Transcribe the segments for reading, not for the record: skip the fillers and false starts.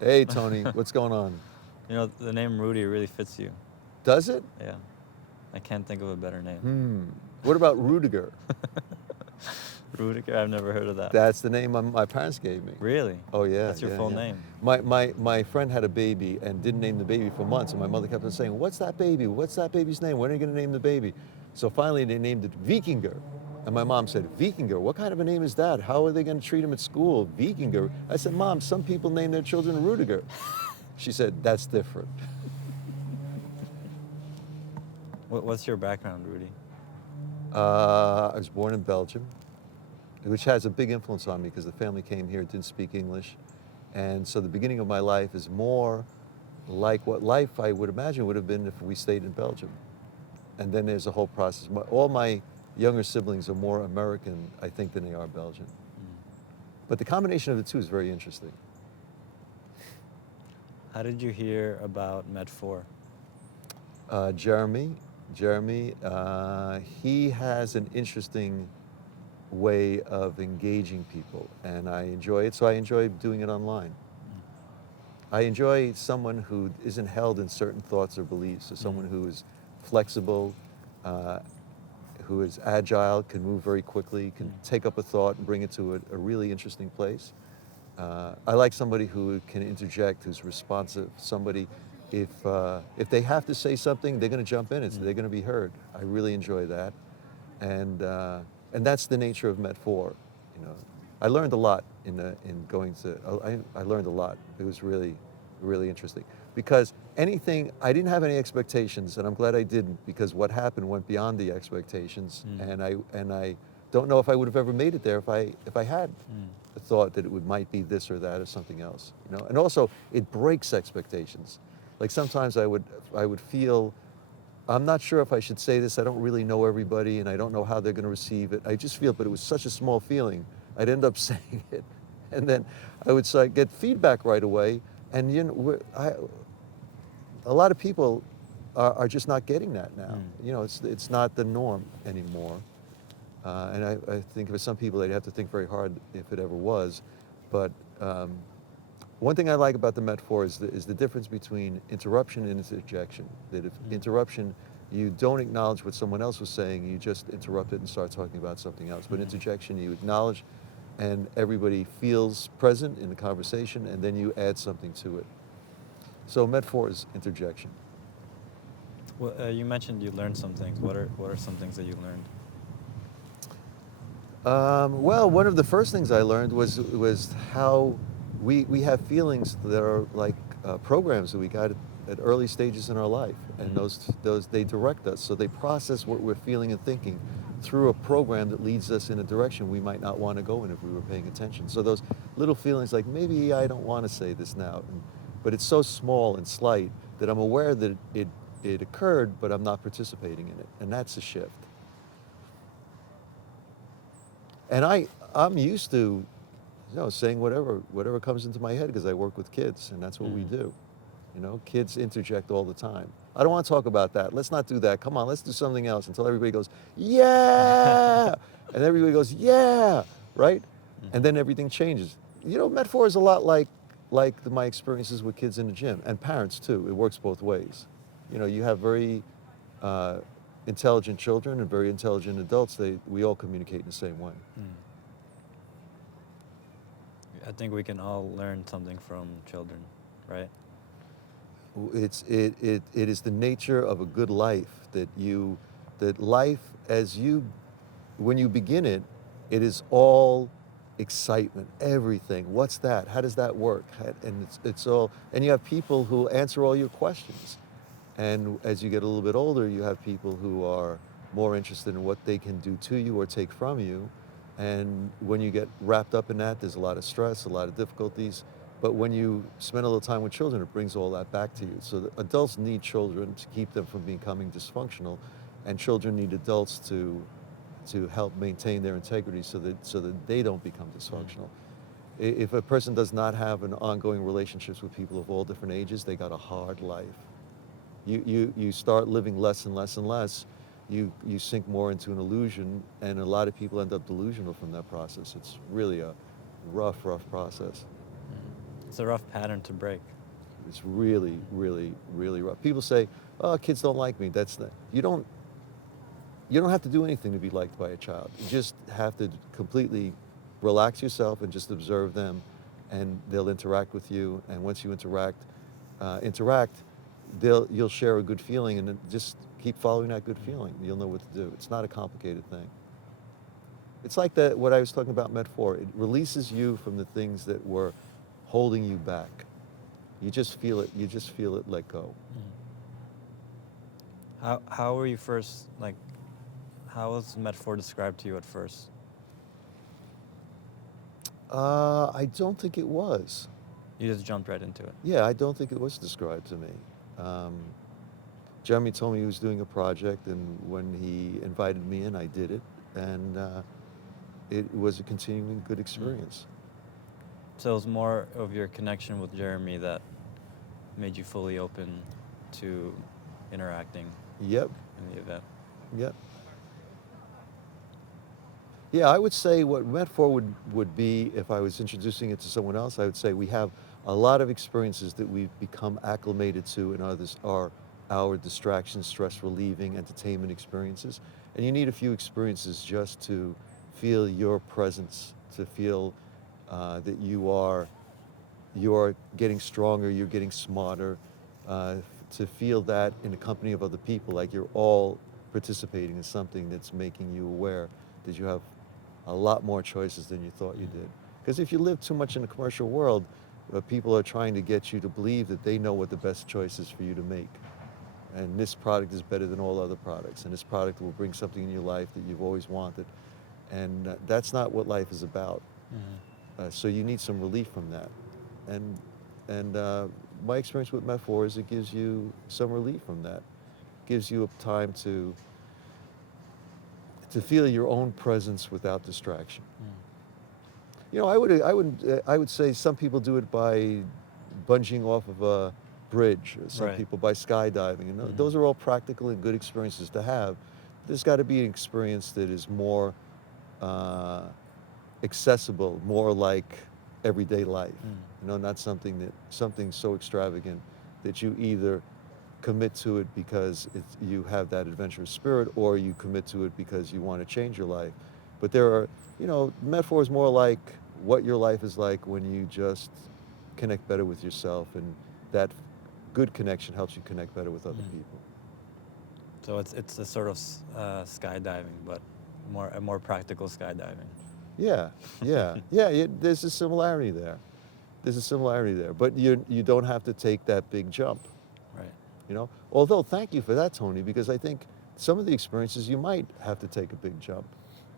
Hey, Tony, what's going on? You know, the name Rudy really fits you. Does it? Yeah. I can't think of a better name. What about Rudiger? Rudiger, I've never heard of that. That's the name my parents gave me. Really? Oh, yeah, That's your yeah, full yeah. name. My friend had a baby and didn't name the baby for months, and my mother kept on saying, "What's that baby? What's that baby's name? When are you going to name the baby?" So finally they named it Vikinger. And my mom said, "Vikinger? What kind of a name is that? How are they going to treat him at school? Vikinger?" I said, "Mom, some people name their children Rudiger." She said, "That's different." What's your background, Rudy? I was born in Belgium, which has a big influence on me because the family came here, didn't speak English. And so the beginning of my life is more like what life I would imagine would have been if we stayed in Belgium. And then there's a whole process. All my younger siblings are more American, I think, than they are Belgian. But the combination of the two is very interesting. How did you hear about Met4? Jeremy, he has an interesting way of engaging people, and I enjoy it, so I enjoy doing it online. I enjoy someone who isn't held in certain thoughts or beliefs, or someone who is flexible, uh, who is agile, can move very quickly, can take up a thought and bring it to a really interesting place. I like somebody who can interject, who's responsive, somebody, if they have to say something, they're going to jump in and they're going to be heard. I really enjoy that. And that's the nature of Met4. You know, I learned a lot in going to. I learned a lot. It was really, really interesting because anything I didn't have any expectations, and I'm glad I didn't because what happened went beyond the expectations, and I don't know if I would have ever made it there if I had thought that might be this or that or something else. You know, and also it breaks expectations. Like sometimes I would feel I'm not sure if I should say this. I don't really know everybody, and I don't know how they're going to receive it. I just feel, but it was such a small feeling. I'd end up saying it, and then I would get feedback right away. And you know, a lot of people are just not getting that now. You know, it's not the norm anymore. And I think for some people, they'd have to think very hard if it ever was. But one thing I like about the Met4 is the difference between interruption and interjection. That if interruption, you don't acknowledge what someone else was saying, you just interrupt it and start talking about something else. But interjection, you acknowledge and everybody feels present in the conversation and then you add something to it. So Met4 is interjection. Well, you mentioned you learned some things. What are some things that you learned? Well, one of the first things I learned was how we have feelings that are like programs that we got at early stages in our life, and those they direct us. So they process what we're feeling and thinking through a program that leads us in a direction we might not want to go in if we were paying attention. So those little feelings like maybe I don't want to say this now, but it's so small and slight that I'm aware that it occurred, but I'm not participating in it, and that's a shift. And I'm used to, saying whatever comes into my head because I work with kids, and that's what we do. You know, kids interject all the time. I don't want to talk about that. Let's not do that. Come on, let's do something else until everybody goes, yeah, and everybody goes, yeah, right? And then everything changes. You know, Met4 is a lot like my experiences with kids in the gym and parents too. It works both ways. You know, you have very intelligent children and very intelligent adults. We all communicate in the same way. I think we can all learn something from children, right? It is the nature of a good life that life when you begin it, it is all excitement, everything. What's that? How does that work? And it's all, and you have people who answer all your questions. And as you get a little bit older, you have people who are more interested in what they can do to you or take from you. And when you get wrapped up in that, there's a lot of stress, a lot of difficulties. But when you spend a little time with children, it brings all that back to you. So the adults need children to keep them from becoming dysfunctional, and children need adults to help maintain their integrity so that they don't become dysfunctional. If a person does not have an ongoing relationships with people of all different ages, they got a hard life. You start living less and less and less. You sink more into an illusion, and a lot of people end up delusional from that process. It's really a rough process. It's a rough pattern to break. It's really, really, really rough. People say, "Oh, kids don't like me." That's not. You don't have to do anything to be liked by a child. You just have to completely relax yourself and just observe them, and they'll interact with you. And once you interact, you'll share a good feeling, and then just keep following that good feeling. You'll know what to do. It's not a complicated thing. It's like what I was talking about Met4. It releases you from the things that were holding you back. You just feel it. You just feel it let go. How were you first, like, how was Met4 described to you at first? I don't think it was. You just jumped right into it. Yeah, I don't think it was described to me. Um, Jeremy told me he was doing a project, and when he invited me in, I did it, and it was a continuing good experience. So it was more of your connection with Jeremy that made you fully open to interacting Yep, in the event. yep. Yeah, I would say what Met4 would be, if I was introducing it to someone else, I would say we have a lot of experiences that we've become acclimated to, and others are our distraction, stress relieving, entertainment experiences. And you need a few experiences just to feel your presence, to feel that you're getting stronger, you're getting smarter, to feel that in the company of other people, like you're all participating in something that's making you aware that you have a lot more choices than you thought you did. Because if you live too much in the commercial world, people are trying to get you to believe that they know what the best choice is for you to make. And this product is better than all other products, and this product will bring something in your life that you've always wanted. And that's not what life is about. So you need some relief from that. And my experience with Met4 is it gives you some relief from that. Gives you a time to feel your own presence without distraction. You know, I would say some people do it by bungeeing off of a bridge. Some Right. people by skydiving, and those are all practical and good experiences to have. There's got to be an experience that is more accessible, more like everyday life. You know, not something so extravagant that you either commit to it because you have that adventurous spirit, or you commit to it because you want to change your life. But there are, you know, Met4 is more like what your life is like when you just connect better with yourself, and that good connection helps you connect better with other people. So it's a sort of skydiving, but a more practical skydiving. Yeah, yeah. There's a similarity there. There's a similarity there, but you don't have to take that big jump. Right. You know, although thank you for that, Tony, because I think some of the experiences you might have to take a big jump.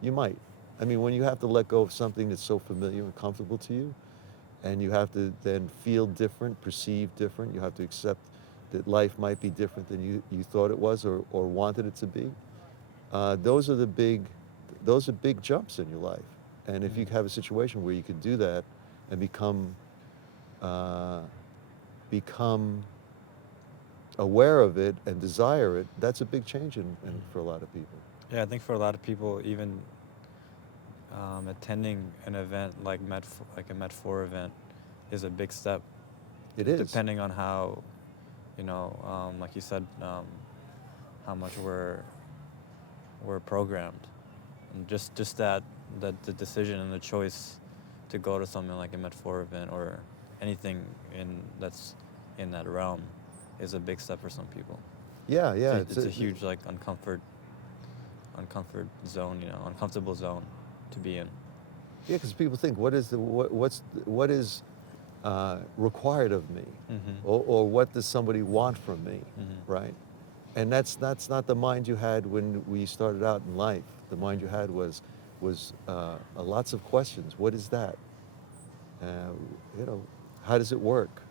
You might. I mean, when you have to let go of something that's so familiar and comfortable to you, and you have to then feel different, perceive different, you have to accept that life might be different than you thought it was or wanted it to be. Those are big jumps in your life. And if you have a situation where you can do that and become aware of it and desire it, that's a big change for a lot of people. Yeah, I think for a lot of people, even attending an event like a Met4 event is a big step. It is. Depending on how, like you said, how much we're programmed, and just that the decision and the choice to go to something like a Met4 event or anything that's in that realm is a big step for some people. Yeah. It's a huge uncomfort zone, uncomfortable zone to be in. Yeah, because people think, what is required of me, or what does somebody want from me, right? And that's not the mind you had when we started out in life. The mind you had was lots of questions. What is that? How does it work?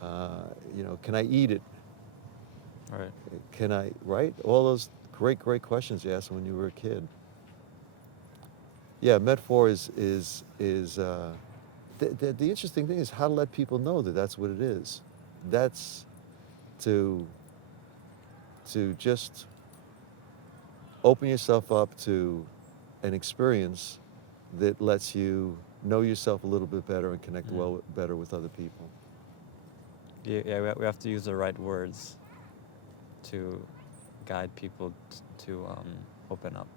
Can I eat it? Right. Can I, right? All those great questions you asked when you were a kid. Yeah, Met4 is the interesting thing is how to let people know that that's what it is. That's to just open yourself up to an experience that lets you know yourself a little bit better and connect Mm. better with other people. Yeah, we have to use the right words to guide people to open up.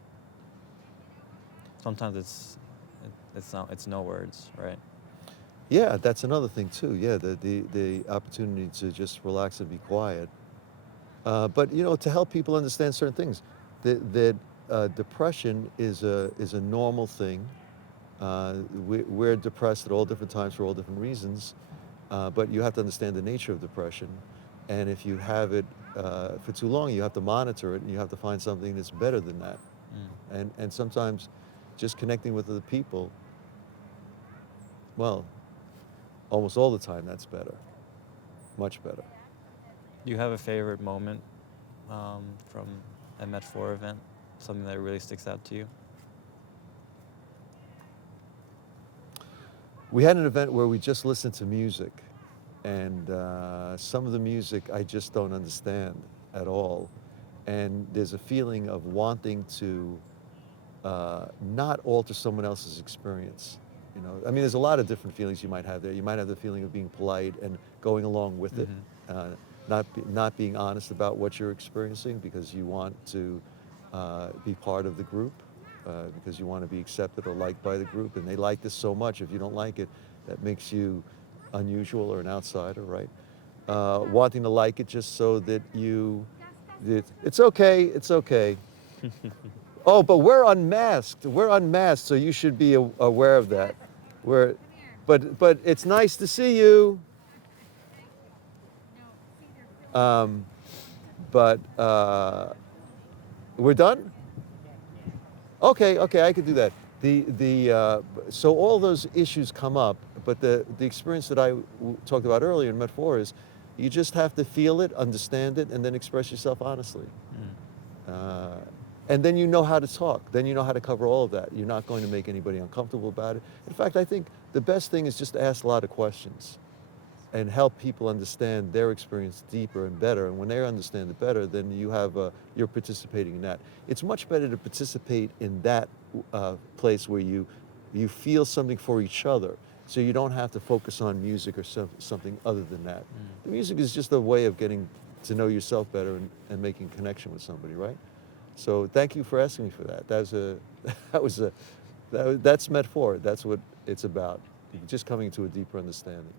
Sometimes it's no words, right? Yeah, that's another thing too. Yeah, the opportunity to just relax and be quiet. But you know, to help people understand certain things, that depression is a normal thing. We're depressed at all different times for all different reasons, but you have to understand the nature of depression. And if you have it for too long, you have to monitor it, and you have to find something that's better than that. Mm. And sometimes, just connecting with other people, well, almost all the time, that's better, much better. Do you have a favorite moment from a Met4 event? Something that really sticks out to you? We had an event where we just listened to music, and some of the music I just don't understand at all. And there's a feeling of wanting to not alter someone else's experience. You know, I mean, there's a lot of different feelings you might have there. You might have the feeling of being polite and going along with it, uh, not being honest about what you're experiencing because you want to be part of the group, because you want to be accepted or liked by the group, and they like this so much. If you don't like it, that makes you unusual or an outsider, right? Wanting to like it just so that it's okay, it's okay. Oh, but we're unmasked. We're unmasked, so you should be aware of that. We're, but it's nice to see you. Um, but we're done. Okay, okay, I could do that. So all those issues come up, but the experience that I talked about earlier in Met4 is, you just have to feel it, understand it, and then express yourself honestly. Uh, and then you know how to talk. Then you know how to cover all of that. You're not going to make anybody uncomfortable about it. In fact, I think the best thing is just to ask a lot of questions and help people understand their experience deeper and better. And when they understand it better, then you're participating in that. It's much better to participate in that place where you feel something for each other, so you don't have to focus on music or something other than that. The music is just a way of getting to know yourself better and making connection with somebody, right? So thank you for asking me for that. That was a, that's Met4. That's what it's about. Just coming to a deeper understanding.